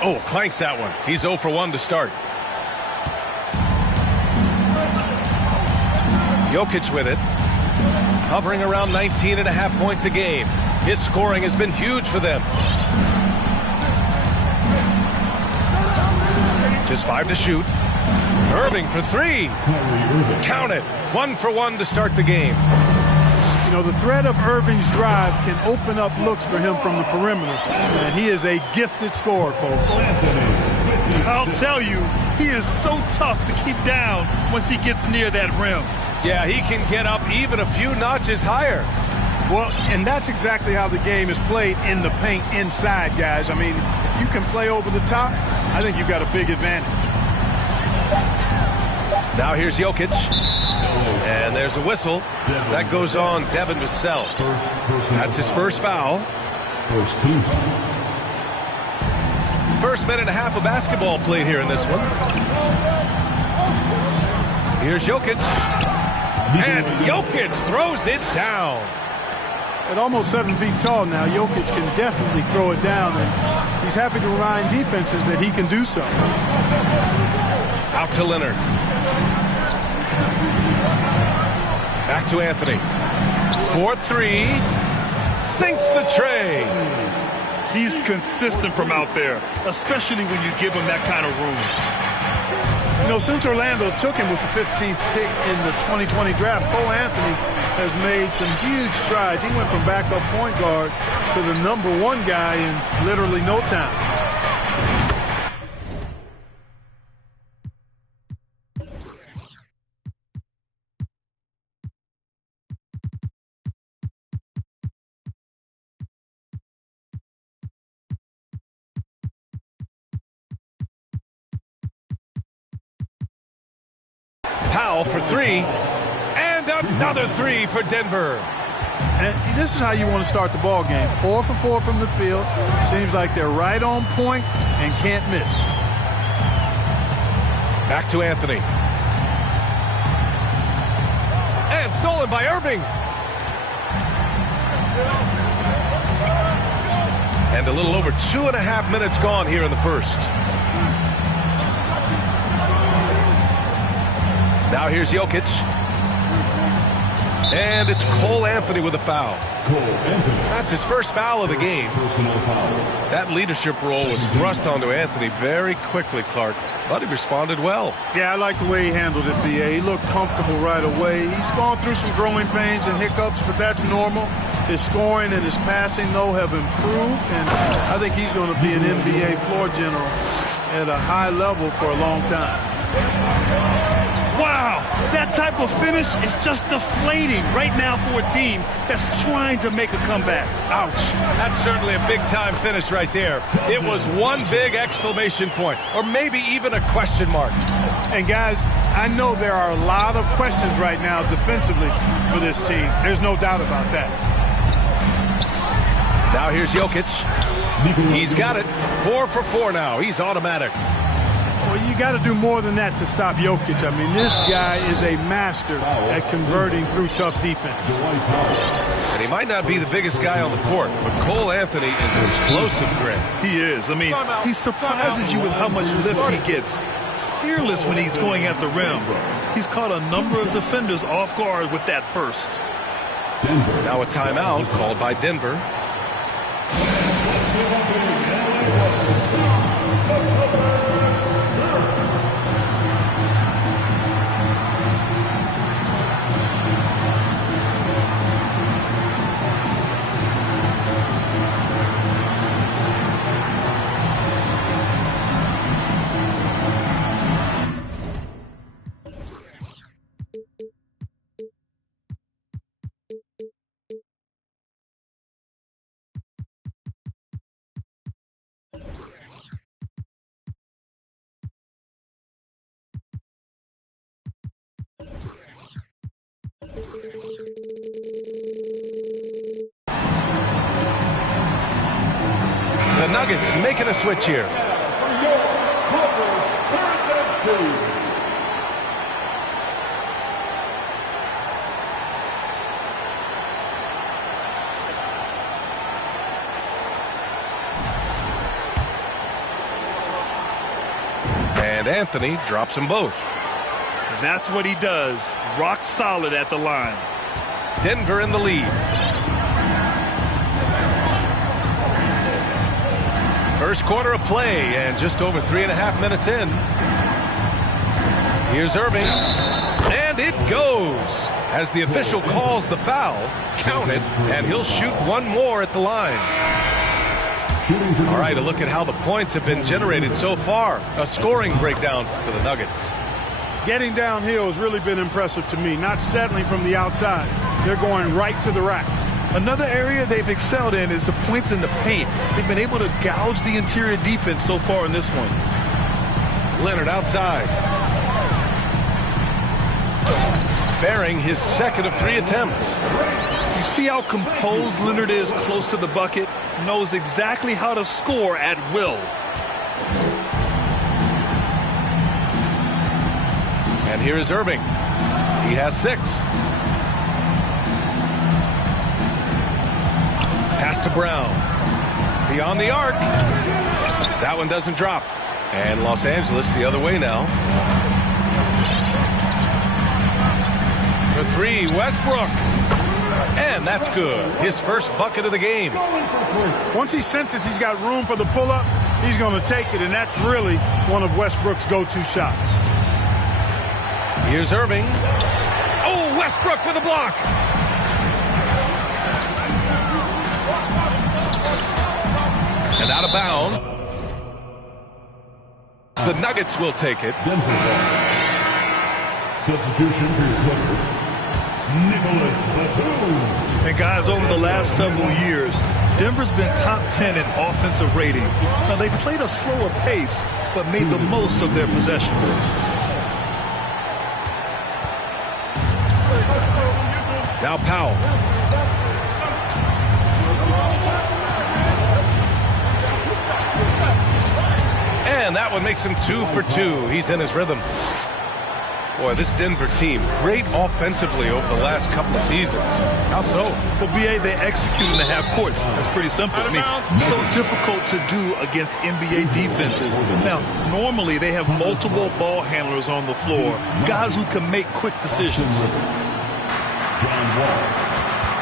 Oh, clanks that one. He's 0 for 1 to start. Jokic with it. Hovering around 19.5 points a game. His scoring has been huge for them. Just 5 to shoot. Irving for 3. Count it. 1 for 1 to start the game. You know, the threat of Irving's drive can open up looks for him from the perimeter. And he is a gifted scorer, folks. I'll tell you, he is so tough to keep down once he gets near that rim. Yeah, he can get up even a few notches higher. Well, and that's exactly how the game is played in the paint inside, guys. I mean, if you can play over the top, I think you've got a big advantage. Now here's Jokic. And there's a whistle. That goes on Devin Vassell. That's his first foul. First minute and a half of basketball played here in this one. Here's Jokic. And Jokic throws it down. At almost 7 feet tall now, Jokic can definitely throw it down, and he's happy to remind defenses that he can do so. Out to Leonard. Back to Anthony. 4-3. Sinks the tray. He's consistent from out there, especially when you give him that kind of room. You know, since Orlando took him with the 15th pick in the 2020 draft, Cole Anthony has made some huge strides. He went from backup point guard to the #1 guy in literally no time. Powell for 3. And another 3 for Denver. And this is how you want to start the ball game. 4 for 4 from the field. Seems like they're right on point and can't miss. Back to Anthony. And stolen by Irving. And a little over 2.5 minutes gone here in the first. Now here's Jokic. And it's Cole Anthony with a foul. That's his first foul of the game. That leadership role was thrust onto Anthony very quickly, Clark, but he responded well. Yeah, I like the way he handled it, B.A. He looked comfortable right away. He's gone through some growing pains and hiccups, but that's normal. His scoring and his passing, though, have improved, and I think he's going to be an NBA floor general at a high level for a long time. Wow, that type of finish is just deflating right now for a team that's trying to make a comeback. Ouch. That's certainly a big-time finish right there. It was one big exclamation point, or maybe even a question mark. And, guys, I know there are a lot of questions right now defensively for this team. There's no doubt about that. Now here's Jokic. He's got it. 4 for 4 now. He's automatic. Well, you got to do more than that to stop Jokic. I mean, this guy is a master at converting through tough defense. And he might not be the biggest guy on the court, but Cole Anthony is explosive, Grant. He is. I mean, he surprises you with how much lift he gets. Fearless when he's going at the rim. He's caught a number of defenders off guard with that burst. Now a timeout called by Denver. The Nuggets making a switch here. And Anthony drops them both. That's what he does. Rock solid at the line. Denver in the lead. First quarter of play and just over 3.5 minutes in. Here's Irving. And it goes. As the official calls the foul, count it, and he'll shoot one more at the line. All right, a look at how the points have been generated so far. A scoring breakdown for the Nuggets. Getting downhill has really been impressive to me. Not settling from the outside. They're going right to the rack. Another area they've excelled in is the points in the paint. They've been able to gouge the interior defense so far in this one. Leonard outside. Bearing his second of 3 attempts. You see how composed Leonard is close to the bucket? Knows exactly how to score at will. And here is Irving. He has 6. Pass to Brown. Beyond the arc. That one doesn't drop. And Los Angeles the other way now. For 3, Westbrook. And that's good. His first bucket of the game. Once he senses he's got room for the pull-up, he's going to take it, and that's really one of Westbrook's go-to shots. Here's Irving. Oh, Westbrook with a block. And out of bounds. The Nuggets will take it. Substitution for your Clippers, Nicholas Batum. And guys, over the last several years, Denver's been top 10 in offensive rating. Now, they played a slower pace, but made the most of their possessions. Now Powell. And that one makes him 2 for 2. He's in his rhythm. Boy, this Denver team, great offensively over the last couple of seasons. How so? Well, BA, they execute in the half courts. That's pretty simple. I mean, so difficult to do against NBA defenses. Now, normally they have multiple ball handlers on the floor, guys who can make quick decisions.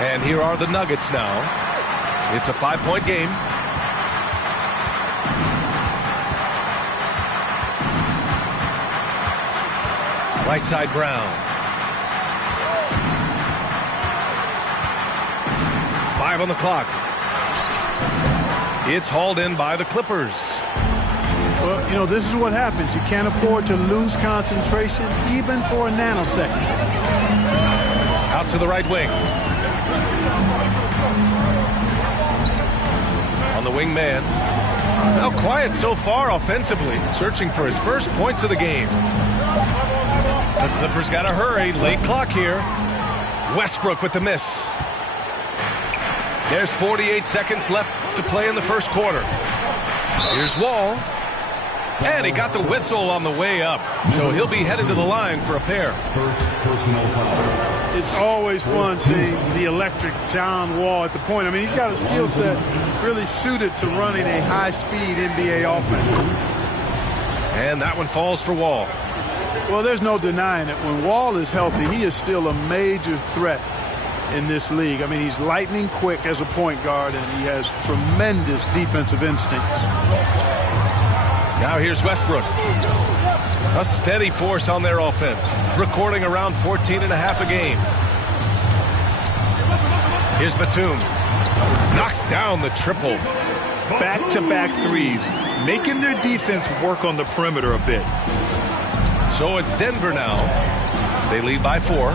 And here are the Nuggets now. It's a 5-point game. Right side Brown. 5 on the clock. It's hauled in by the Clippers. Well, you know, this is what happens. You can't afford to lose concentration even for a nanosecond. Out to the right wing. On the wing man. Now quiet so far offensively. Searching for his first points of the game. The Clippers got to hurry. Late clock here. Westbrook with the miss. There's 48 seconds left to play in the first quarter. Here's Wall. And he got the whistle on the way up. So he'll be headed to the line for a pair. First personal foul. It's always fun seeing the electric John Wall at the point. I mean, he's got a skill set really suited to running a high-speed NBA offense. And that one falls for Wall. Well, there's no denying it. When Wall is healthy, he is still a major threat in this league. I mean, he's lightning quick as a point guard, and he has tremendous defensive instincts. Now here's Westbrook. A steady force on their offense, recording around 14.5 a game. Here's Batum. Knocks down the triple. Back-to-back threes, making their defense work on the perimeter a bit. So it's Denver now. They lead by 4.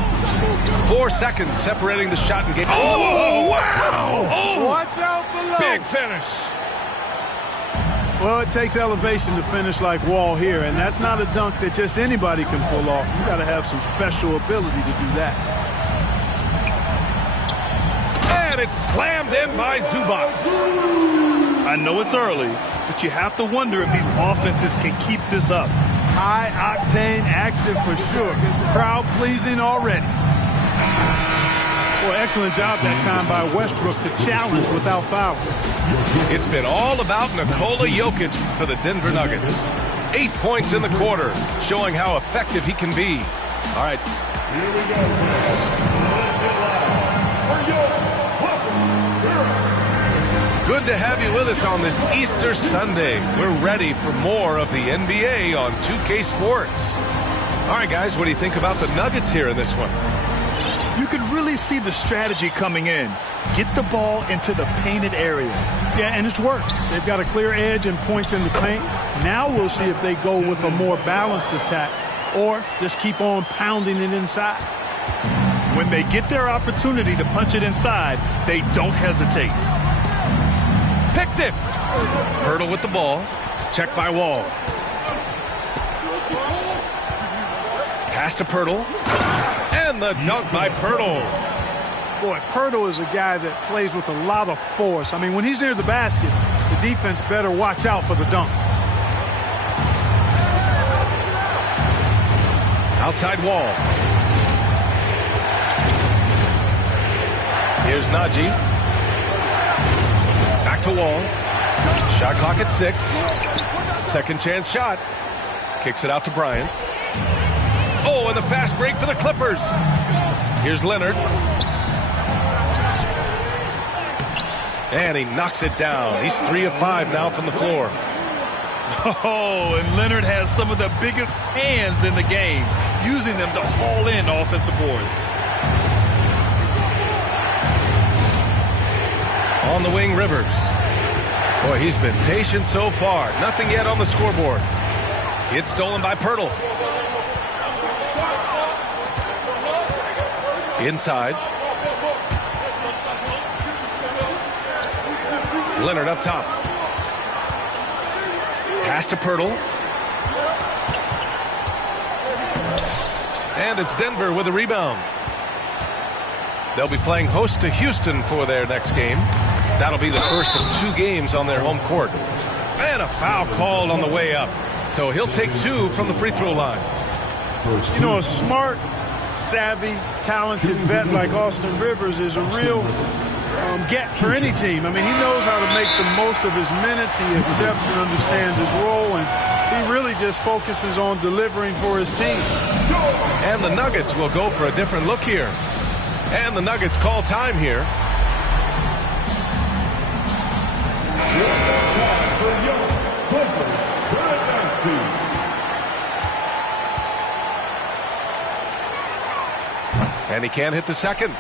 4 seconds separating the shot and game. Oh, wow! Oh, watch out below. Big finish. Well, it takes elevation to finish like Wall here, and that's not a dunk that just anybody can pull off. You got to have some special ability to do that. And it's slammed in by Zubac. I know it's early, but you have to wonder if these offenses can keep this up. High-octane action for sure. Crowd-pleasing already. Well, excellent job that time by Westbrook to challenge without foul. It's been all about Nikola Jokic for the Denver Nuggets. 8 points in the quarter, showing how effective he can be. All right. Here we go. Good to have you with us on this Easter Sunday. We're ready for more of the NBA on 2K Sports. All right, guys, what do you think about the Nuggets here in this one? You can really see the strategy coming in. Get the ball into the painted area. Yeah, and it's worked. They've got a clear edge and points in the paint. Now we'll see if they go with a more balanced attack or just keep on pounding it inside. When they get their opportunity to punch it inside, they don't hesitate. Picked it. Hurdle with the ball. Check by Wall. Pass to Pirtle. And the dunk by Pirtle. Boy, Pirtle is a guy that plays with a lot of force. I mean, when he's near the basket, the defense better watch out for the dunk. Outside Wall. Here's Najee. Back to Wall. Shot clock at 6. Second chance shot. Kicks it out to Bryant. Oh, and the fast break for the Clippers. Here's Leonard. And he knocks it down. He's 3 of 5 now from the floor. Oh, and Leonard has some of the biggest hands in the game, using them to haul in offensive boards. On the wing, Rivers. Boy, he's been patient so far. Nothing yet on the scoreboard. It's stolen by Pirtle. Inside. Leonard up top. Pass to Pirtle. And it's Denver with a rebound. They'll be playing host to Houston for their next game. That'll be the first of 2 games on their home court. And a foul called on the way up. So he'll take 2 from the free throw line. You know, a smart, savvy, talented vet like Austin Rivers is a real get for any team. I mean, he knows how to make the most of his minutes. He accepts and understands his role, and he really just focuses on delivering for his team. And the Nuggets will go for a different look here. And the Nuggets call time here. And he can't hit the second.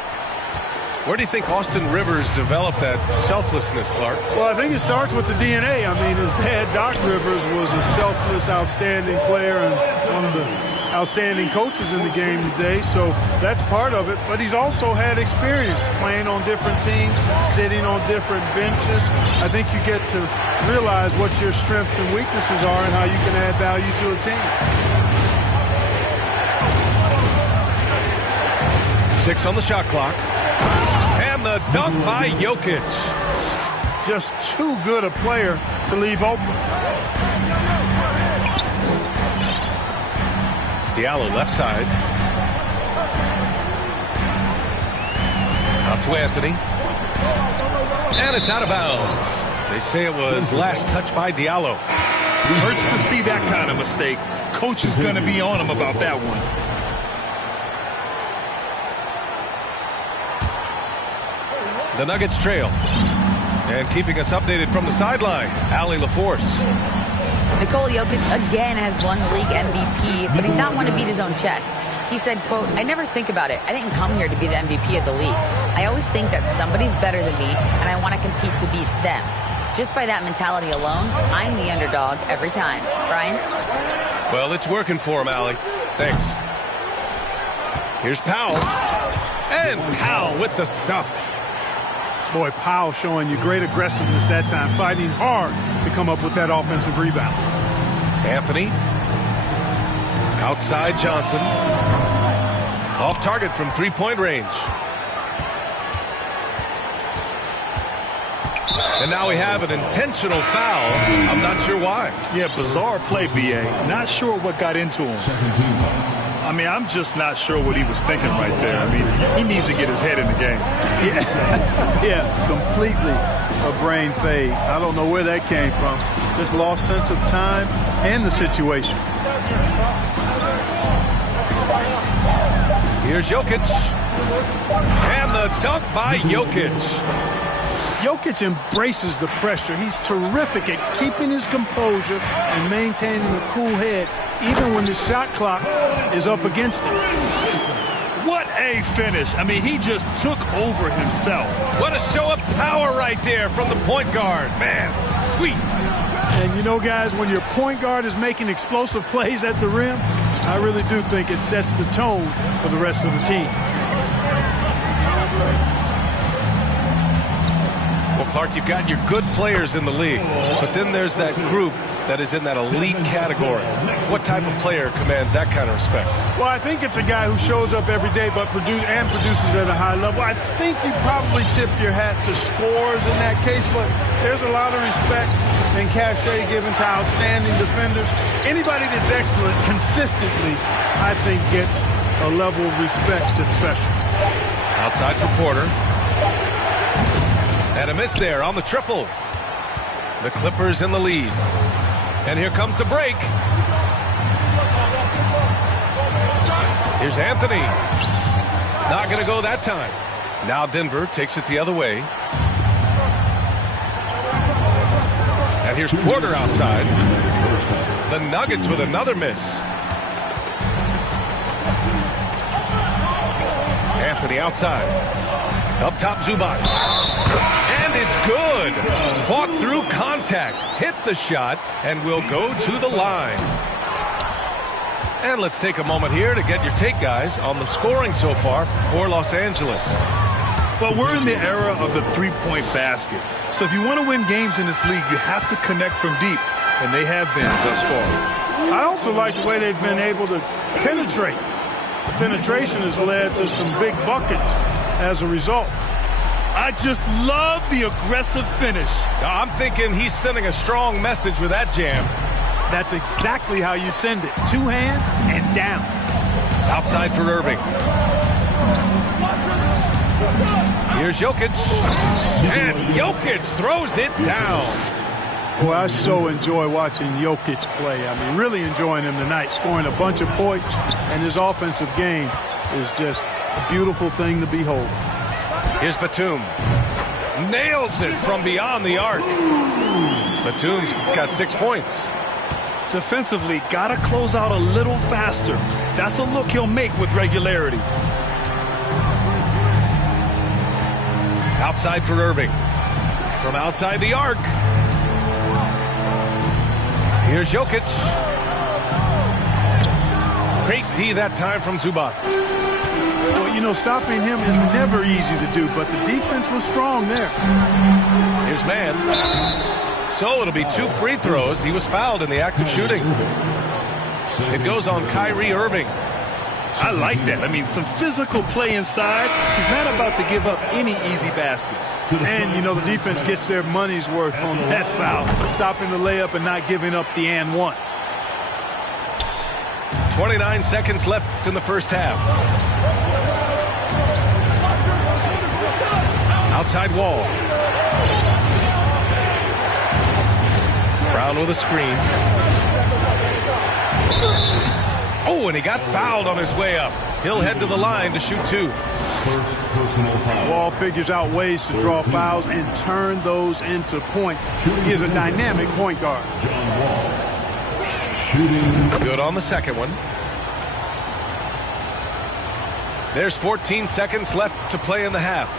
Where do you think Austin Rivers developed that selflessness, Clark? Well, I think it starts with the DNA. I mean, his dad, Doc Rivers, was a selfless, outstanding player and one of the outstanding coaches in the game today. So that's part of it. But he's also had experience playing on different teams, sitting on different benches. I think you get to realize what your strengths and weaknesses are and how you can add value to a team. 6 on the shot clock. And the dunk by Jokic. Just too good a player to leave open. Diallo left side. Out to Anthony. And it's out of bounds. They say it was last touched by Diallo. Hurts to see that kind of mistake. Coach is going to be on him about that one. The Nuggets trail. And keeping us updated from the sideline, Allie LaForce. Nikola Jokic again has won the league MVP, but he's not one to beat his own chest. He said, quote, "I never think about it. I didn't come here to be the MVP of the league. I always think that somebody's better than me, and I want to compete to beat them. Just by that mentality alone, I'm the underdog every time." Brian? Well, it's working for him, Allie. Thanks. Here's Powell. And Powell with the stuff. Boy, Powell showing you great aggressiveness that time, fighting hard to come up with that offensive rebound. Anthony. Outside Johnson. Off target from three-point range. And now we have an intentional foul. I'm not sure why. Yeah, bizarre play, B.A. Not sure what got into him. I mean, I'm just not sure what he was thinking right there. I mean, he needs to get his head in the game. Yeah, completely a brain fade. I don't know where that came from. Just lost sense of time and the situation. Here's Jokic. And the dunk by Jokic. Jokic embraces the pressure. He's terrific at keeping his composure and maintaining a cool head, even when the shot clock is up against him. What a finish. I mean, he just took over himself. What a show of power right there from the point guard. Man, sweet. And you know, guys, when your point guard is making explosive plays at the rim, I really do think it sets the tone for the rest of the team. Well, Clark, you've got your good players in the league, but then there's that group that is in that elite category. What type of player commands that kind of respect? Well, I think it's a guy who shows up every day but produces at a high level. I think you probably tip your hat to scores in that case, but there's a lot of respect and cachet given to outstanding defenders. Anybody that's excellent consistently, I think, gets a level of respect that's special. Outside for Porter. And a miss there on the triple. The Clippers in the lead. And here comes the break. Here's Anthony. Not going to go that time. Now Denver takes it the other way. And here's Porter outside. The Nuggets with another miss. Anthony outside. Up top, Zubac. And it's good. Fought through contact. Hit the shot and will go to the line. And let's take a moment here to get your take, guys, on the scoring so far for Los Angeles. Well, we're in the era of the three-point basket. So if you want to win games in this league, you have to connect from deep. And they have been thus far. I also like the way they've been able to penetrate. The penetration has led to some big buckets as a result. I just love the aggressive finish. I'm thinking he's sending a strong message with that jam. That's exactly how you send it. Two hands and down. Outside for Irving. Here's Jokic. And Jokic throws it down. Boy, I so enjoy watching Jokic play. I mean, really enjoying him tonight, scoring a bunch of points, and his offensive game is just a beautiful thing to behold. Here's Batum. Nails it from beyond the arc. Batum's got 6 points. Defensively, got to close out a little faster. That's a look he'll make with regularity. Outside for Irving. From outside the arc. Here's Jokic. Great D that time from Zubac. Well, you know, stopping him is never easy to do, but the defense was strong there. Here's Mann. So it'll be 2 free throws. He was fouled in the act of shooting. It goes on Kyrie Irving. I like that. I mean, some physical play inside. He's not about to give up any easy baskets. And, you know, the defense gets their money's worth on that foul. Stopping the layup and not giving up the and one. 29 seconds left in the first half. Outside wall. Brown with a screen. Oh, and he got fouled on his way up. He'll head to the line to shoot 2. Wall figures out ways to draw fouls and turn those into points. He is a dynamic point guard. Good on the second one. There's 14 seconds left to play in the half.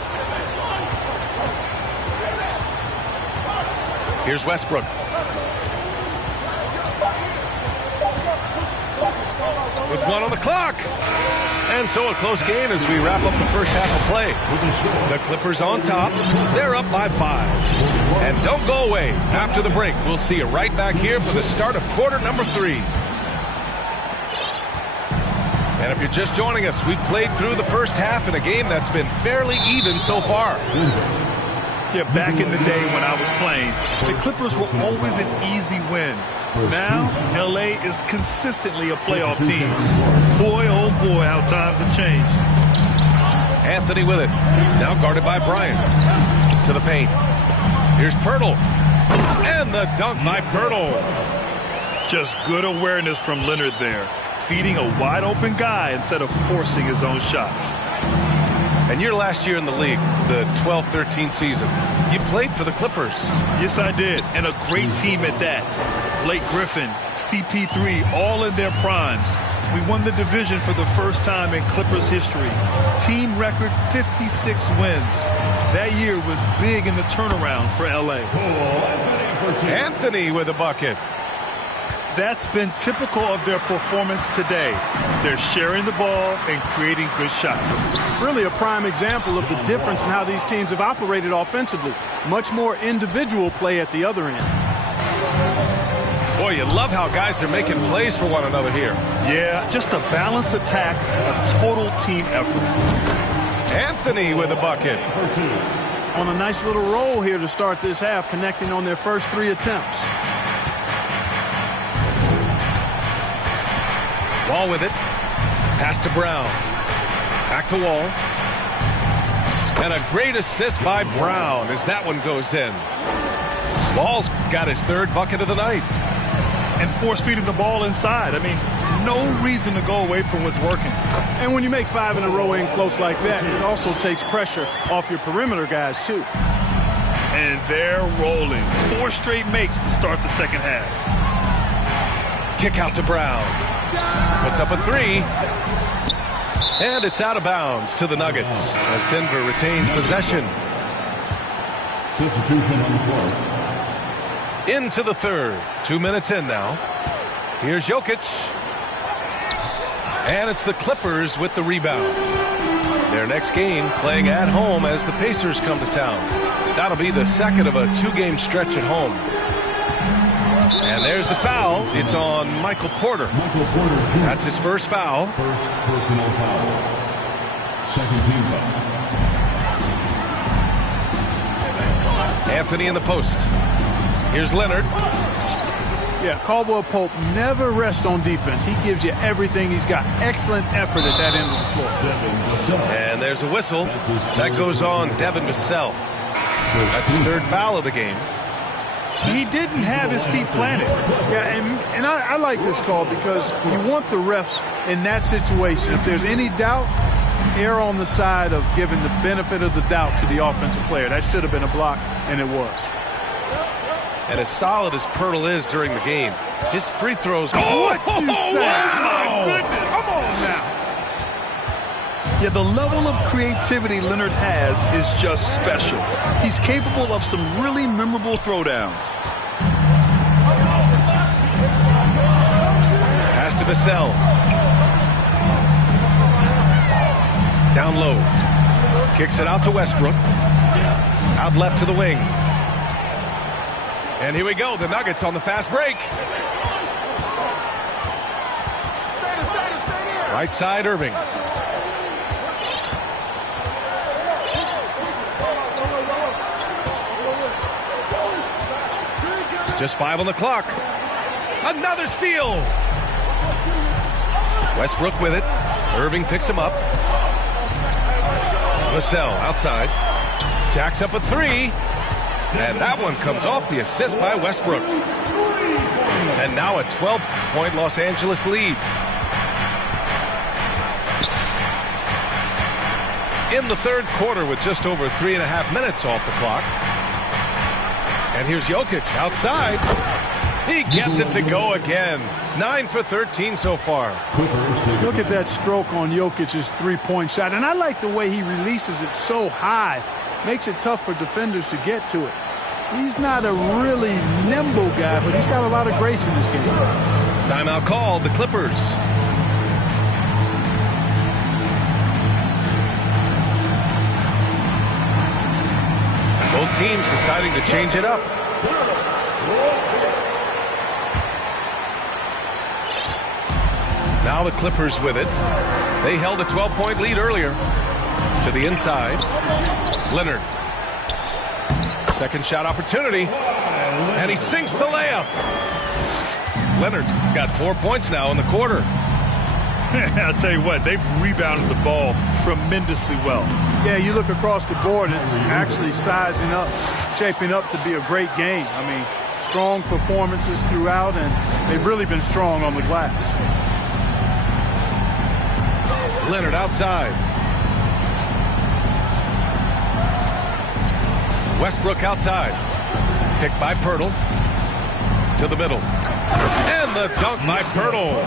Here's Westbrook. With 1 on the clock. And so a close game as we wrap up the first half of play. The Clippers on top. They're up by 5. And don't go away. After the break, we'll see you right back here for the start of quarter number 3. And if you're just joining us, we've played through the first half in a game that's been fairly even so far. Yeah, back in the day when I was playing, the Clippers were always an easy win. Now, L.A. is consistently a playoff team. Boy, oh boy, how times have changed. Anthony with it. Now guarded by Bryant. To the paint. Here's Pirtle. And the dunk by Pirtle. Just good awareness from Leonard there. Feeding a wide open guy instead of forcing his own shot. And your last year in the league, the 12-13 season, you played for the Clippers. Yes, I did. And a great team at that. Blake Griffin, CP3, all in their primes. We won the division for the first time in Clippers history. Team record 56 wins. That year was big in the turnaround for L.A. Anthony with a bucket. That's been typical of their performance today. They're sharing the ball and creating good shots. Really a prime example of the difference in how these teams have operated offensively. Much more individual play at the other end. Boy, you love how guys are making plays for one another here. Yeah, just a balanced attack, a total team effort. Anthony with a bucket. On a nice little roll here to start this half, connecting on their first 3 attempts. Wall with it. Pass to Brown. Back to Wall. And a great assist by Brown as that one goes in. Wall's got his 3rd bucket of the night. And force-feeding the ball inside. I mean, no reason to go away from what's working. And when you make 5 in a row in close like that, it also takes pressure off your perimeter guys, too. And they're rolling. 4 straight makes to start the second half. Kick out to Brown. Puts up a 3. And it's out of bounds to the Nuggets as Denver retains possession. Substitution on the floor. Into the 3rd. 2 minutes in now. Here's Jokic. And it's the Clippers with the rebound. Their next game playing at home as the Pacers come to town. That'll be the second of a 2-game stretch at home. And there's the foul. It's on Michael Porter. That's his first foul. First personal foul. Second team foul. Anthony in the post. Here's Leonard. Yeah, Caldwell Pope never rests on defense. He gives you everything. He's got excellent effort at that end of the floor. And there's a whistle. That goes on Devin Vassell. That's his 3rd foul of the game. He didn't have his feet planted. Yeah, and I like this call because you want the refs in that situation. If there's any doubt, err on the side of giving the benefit of the doubt to the offensive player. That should have been a block, and it was. And as solid as Pirtle is during the game, his free throws. Oh, what you say? My goodness. Come on now. Yeah, the level of creativity Leonard has is just special. He's capable of some really memorable throwdowns. Pass to Vassell. Down low. Kicks it out to Westbrook. Out left to the wing. And here we go. The Nuggets on the fast break. Right side, Irving. Just 5 on the clock. Another steal. Westbrook with it. Irving picks him up. Vassell outside. Jacks up a 3. And that one comes off the assist by Westbrook. And now a 12-point Los Angeles lead. In the 3rd quarter with just over 3.5 minutes off the clock. And here's Jokic outside. He gets it to go again. 9 for 13 so far. Look at that stroke on Jokic's 3-point shot. And I like the way he releases it so high. Makes it tough for defenders to get to it. He's not a really nimble guy, but he's got a lot of grace in this game. Timeout called, the Clippers. Both teams deciding to change it up. Now the Clippers with it. They held a 12-point lead earlier. To the inside. Leonard. Second shot opportunity. And he sinks the layup. Leonard's got 4 points now in the quarter. I'll tell you what, they've rebounded the ball tremendously well. Yeah, you look across the board, it's actually sizing up, shaping up to be a great game. I mean, strong performances throughout, and they've really been strong on the glass. Leonard outside. Westbrook outside. Picked by Pirtle. To the middle. And the dunk by Pirtle.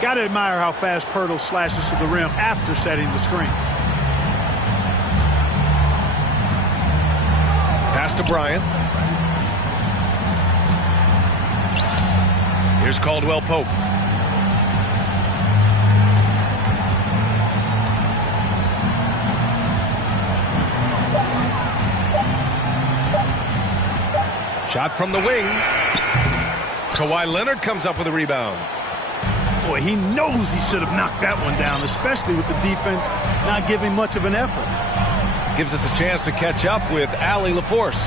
Got to admire how fast Pirtle slashes to the rim after setting the screen. Pass to Bryant. Here's Caldwell Pope. Shot from the wing. Kawhi Leonard comes up with a rebound. Boy, he knows he should have knocked that one down, especially with the defense not giving much of an effort. Gives us a chance to catch up with Allie LaForce.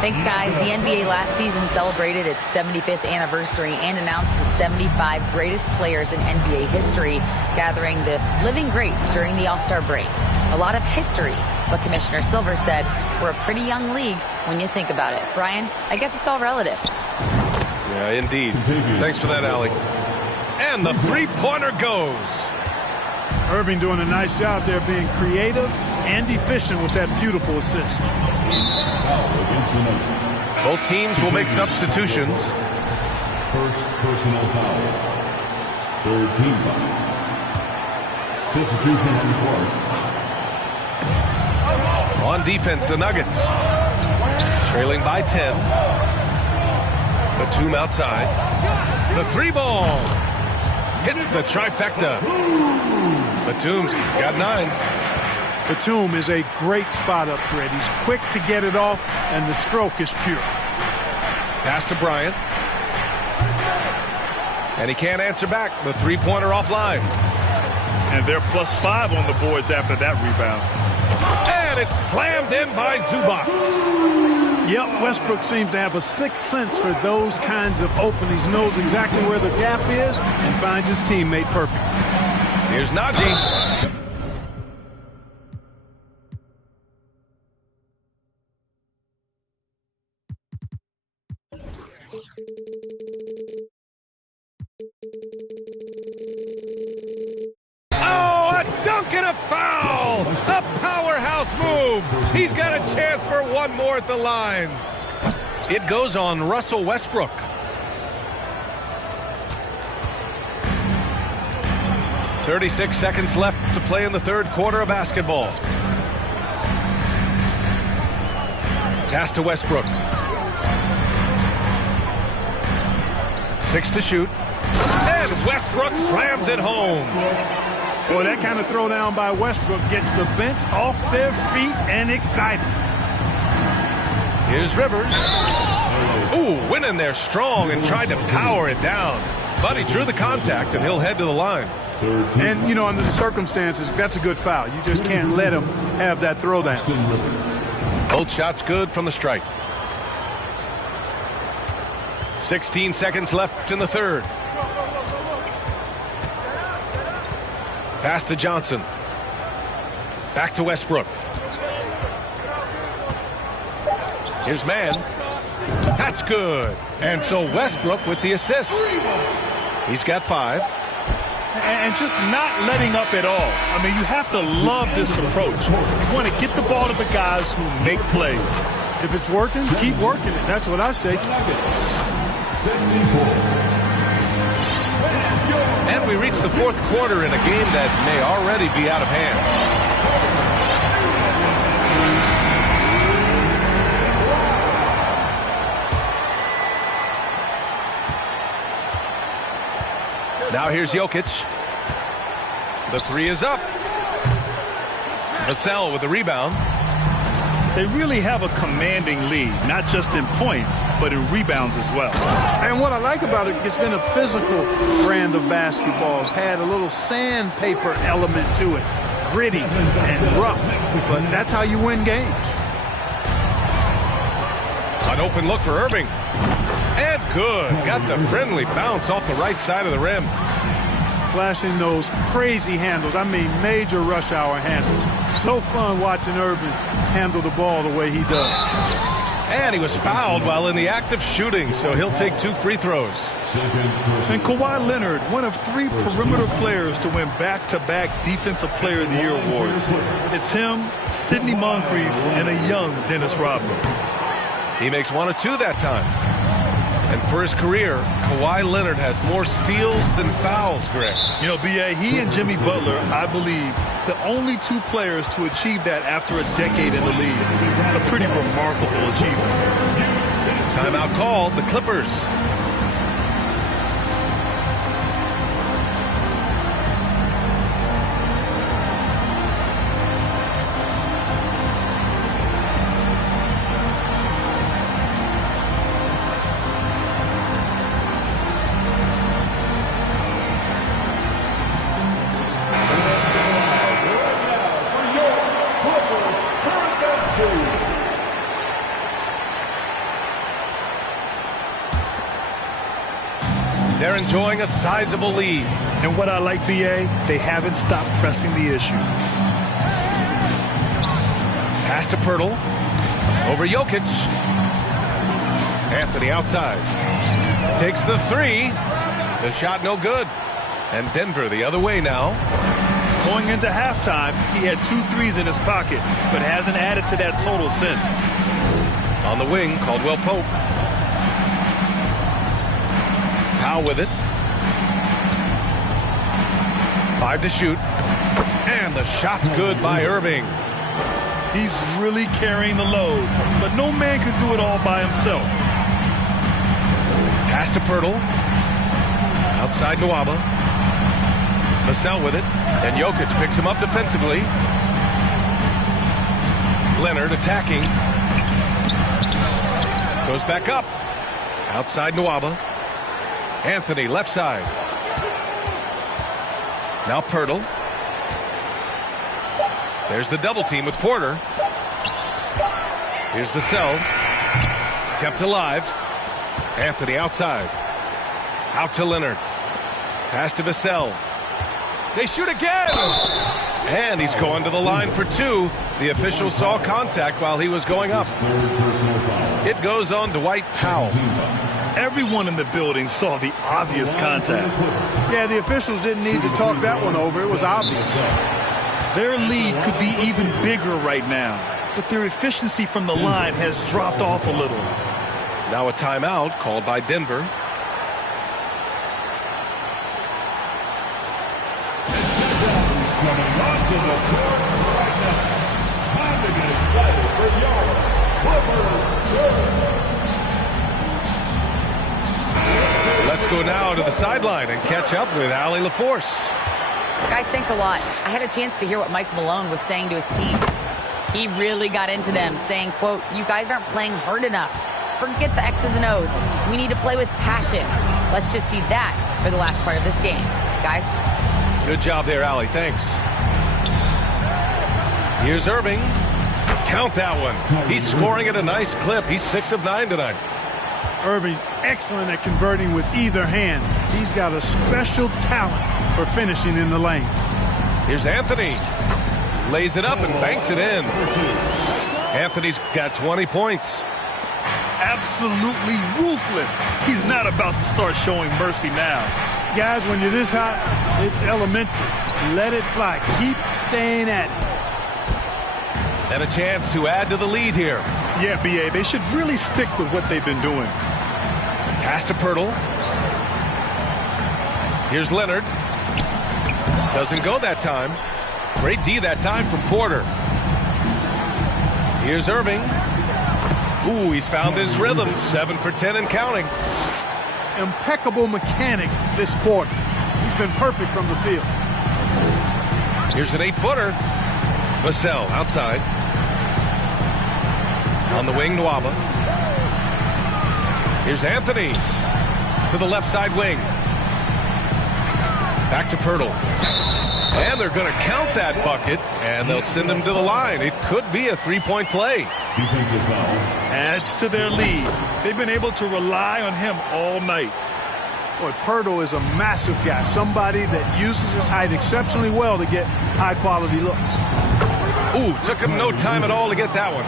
Thanks, guys. The NBA last season celebrated its 75th anniversary and announced the 75 greatest players in NBA history, gathering the living greats during the All-Star break. A lot of history, but Commissioner Silver said, we're a pretty young league when you think about it. Brian, I guess it's all relative. Yeah, indeed. Thanks for that, Allie. And the three-pointer goes. Irving doing a nice job there being creative and efficient with that beautiful assist. Both teams will make substitutions. First personal foul. Third team foul. Substitution on the court. On defense, the Nuggets. Trailing by 10. Batum outside. The three ball. Hits the trifecta. Batum's got 9. Batum is a great spot-up threat. He's quick to get it off, and the stroke is pure. Pass to Bryant. And he can't answer back. The three-pointer offline. And they're +5 on the boards after that rebound. And it's slammed in by Zubac. Yep, Westbrook seems to have a sixth sense for those kinds of openings. Knows exactly where the gap is and finds his teammate perfect. Here's Najee. Oh, a dunk and a foul! A powerhouse move! He's got a chance for one more at the line. It goes on Russell Westbrook. "36 seconds left to play in the third quarter of basketball. Pass to Westbrook. 6 to shoot. And Westbrook slams it home. Boy, that kind of throwdown by Westbrook gets the bench off their feet and excited. Here's Rivers. Ooh, went in there strong and tried to power it down. But he drew the contact, and he'll head to the line. And, you know, under the circumstances, that's a good foul. You just can't let him have that throwdown. Both shots good from the strike. 16 seconds left in the third. Pass to Johnson. Back to Westbrook. Here's Mann. That's good. And so Westbrook with the assist. He's got 5. And just not letting up at all. I mean, you have to love this approach. You want to get the ball to the guys who make plays. If it's working, keep working it. That's what I say. And we reach the fourth quarter in a game that may already be out of hand. Now here's Jokic. The three is up. Vassell with the rebound. They really have a commanding lead, not just in points, but in rebounds as well. And what I like about it, it's been a physical brand of basketball. It's had a little sandpaper element to it. Gritty and rough. But that's how you win games. An open look for Irving. And good. Got the friendly bounce off the right side of the rim. Flashing those crazy handles. I mean, major rush hour handles. So fun watching Irving handle the ball the way he does. And he was fouled while in the act of shooting, so he'll take 2 free throws. And Kawhi Leonard, one of 3 perimeter players to win back-to-back Defensive Player of the Year awards. It's him, Sidney Moncrief, and a young Dennis Rodman. He makes 1 of 2 that time. And for his career, Kawhi Leonard has more steals than fouls, Greg. You know, B.A., he and Jimmy Butler, I believe, the only 2 players to achieve that after a decade in the league. A pretty remarkable achievement. Timeout called, the Clippers. They're enjoying a sizable lead. And what I like, B.A., they haven't stopped pressing the issue. Pass to Pirtle. Over Jokic. Anthony outside. Takes the 3. The shot no good. And Denver the other way now. Going into halftime, he had 2 threes in his pocket, but hasn't added to that total since. On the wing, Caldwell Pope. Powell with it. 5 to shoot. And the shot's good by Irving. He's really carrying the load, but no man can do it all by himself. Pass to Pirtle. Outside Nwaba. Vassell with it. And Jokic picks him up defensively. Leonard attacking. Goes back up. Outside Nwaba. Anthony left side. Now Pirtle. There's the double team with Porter. Here's Vassell. Kept alive. Anthony outside. Out to Leonard. Pass to Vassell. They shoot again. And he's going to the line for 2. The official saw contact while he was going up. It goes on Dwight Powell. Everyone in the building saw the obvious contact. Yeah, the officials didn't need to talk that one over. It was obvious. Their lead could be even bigger right now, but their efficiency from the line has dropped off a little. Now a timeout called by Denver. Coming onto the court right now. Time to get excited for your Clippers. Let's go now to the sideline and catch up with Allie LaForce. Guys, thanks a lot. I had a chance to hear what Mike Malone was saying to his team. He really got into them, saying, quote, "You guys aren't playing hard enough. Forget the X's and O's. We need to play with passion. Let's just see that for the last part of this game." Guys? Good job there, Allie. Thanks. Here's Irving. Count that one. He's scoring at a nice clip. He's 6 of 9 tonight. Irving, excellent at converting with either hand. He's got a special talent for finishing in the lane. Here's Anthony. Lays it up and banks it in. Anthony's got 20 points. Absolutely ruthless. He's not about to start showing mercy now. Guys, when you're this hot, it's elementary. Let it fly. Keep staying at it. And a chance to add to the lead here. Yeah, B.A., they should really stick with what they've been doing. Pass to Pirtle. Here's Leonard. Doesn't go that time. Great D that time from Porter. Here's Irving. Ooh, he's found his rhythm. 7 for 10 and counting. Impeccable mechanics this quarter. He's been perfect from the field. Here's an 8-footer. Vassell outside. On the wing, Nwaba. Here's Anthony to the left side wing. Back to Pirtle. And they're going to count that bucket, and they'll send him to the line. It could be a 3-point play. Defensive foul. Adds to their lead. They've been able to rely on him all night. Boy, Pirtle is a massive guy, somebody that uses his height exceptionally well to get high-quality looks. Ooh, took him no time at all to get that one.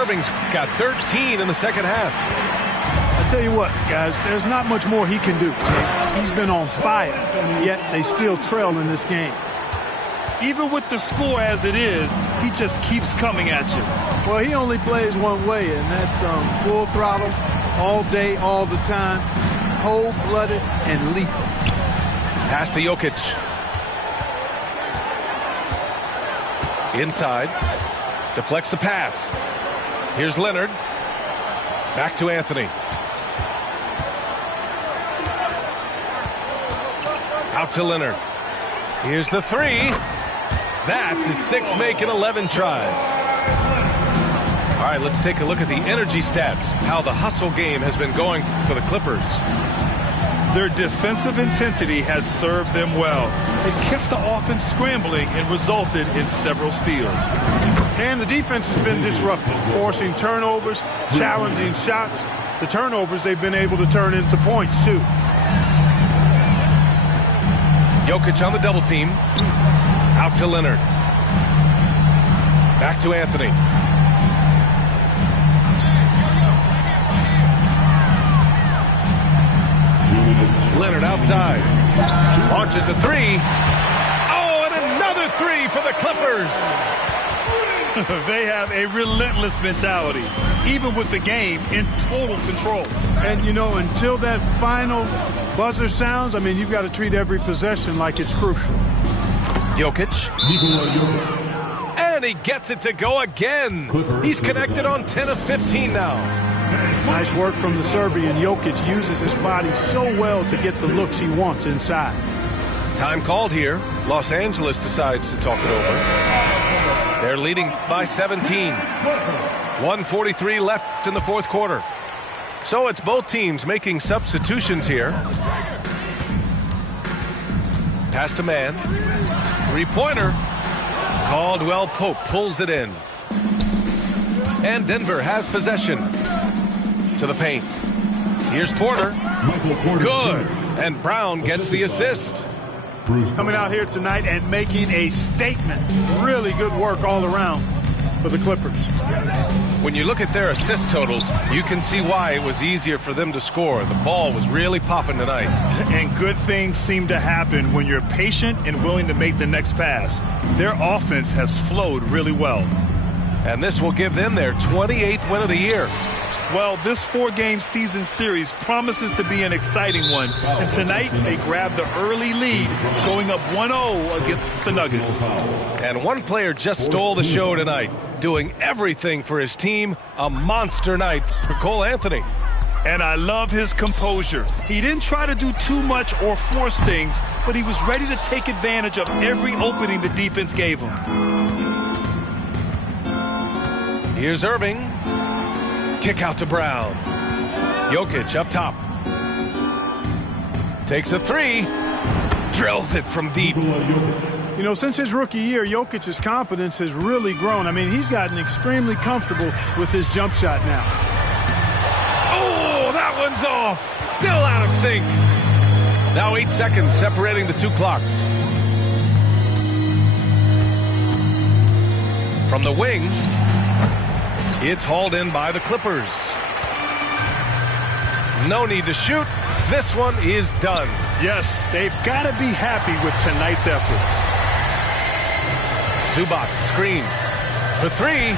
Irving's got 13 in the second half. I tell you what, guys, there's not much more he can do. He's been on fire, yet they still trail in this game. Even with the score as it is, he just keeps coming at you. Well, he only plays one way, and that's full throttle, all day, all the time, cold-blooded and lethal. Pass to Jokic. Inside. Deflects the pass. Here's Leonard. Back to Anthony. Out to Leonard. Here's the three. That's his 6 make in 11 tries. All right, let's take a look at the energy stats, how the hustle game has been going for the Clippers. Their defensive intensity has served them well. It kept the offense scrambling and resulted in several steals. And the defense has been disruptive, forcing turnovers, challenging shots. The turnovers they've been able to turn into points, too. Jokic on the double team. Out to Leonard. Back to Anthony. Leonard outside. Launches a three. Oh, and another three for the Clippers. They have a relentless mentality, even with the game in total control. And, you know, until that final buzzer sounds, I mean, you've got to treat every possession like it's crucial. Jokic. And he gets it to go again. He's connected on 10 of 15 now. Nice work from the Serbian. Jokic uses his body so well to get the looks he wants inside. Time called here. Los Angeles decides to talk it over. They're leading by 17. 1:43 left in the fourth quarter. So it's both teams making substitutions here. Pass to man. Three-pointer. Caldwell Pope pulls it in. And Denver has possession. To the paint. Here's Porter. Good. And Brown gets the assist. Coming out here tonight and making a statement. Really good work all around for the Clippers. When you look at their assist totals, you can see why it was easier for them to score. The ball was really popping tonight. And good things seem to happen when you're patient and willing to make the next pass. Their offense has flowed really well. And this will give them their 28th win of the year. Well, this 4-game season series promises to be an exciting one. And tonight, they grabbed the early lead, going up 1-0 against the Nuggets. And one player just stole the show tonight, doing everything for his team. A monster night for Cole Anthony. And I love his composure. He didn't try to do too much or force things, but he was ready to take advantage of every opening the defense gave him. Here's Irving. Kick out to Brown. Jokic up top. Takes a three. Drills it from deep. You know, since his rookie year, Jokic's confidence has really grown. I mean, he's gotten extremely comfortable with his jump shot now. Oh, that one's off. Still out of sync. Now 8 seconds separating the two clocks. From the wing. It's hauled in by the Clippers. No need to shoot. This one is done. Yes, they've got to be happy with tonight's effort. Zubac screen for three.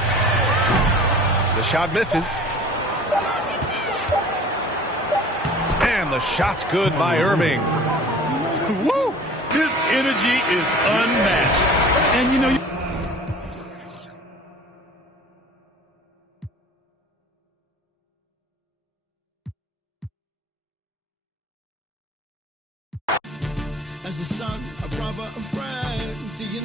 The shot misses. And the shot's good by Irving. Woo! His energy is unmatched. And, you know, as a son, a brother, a friend. Do you know?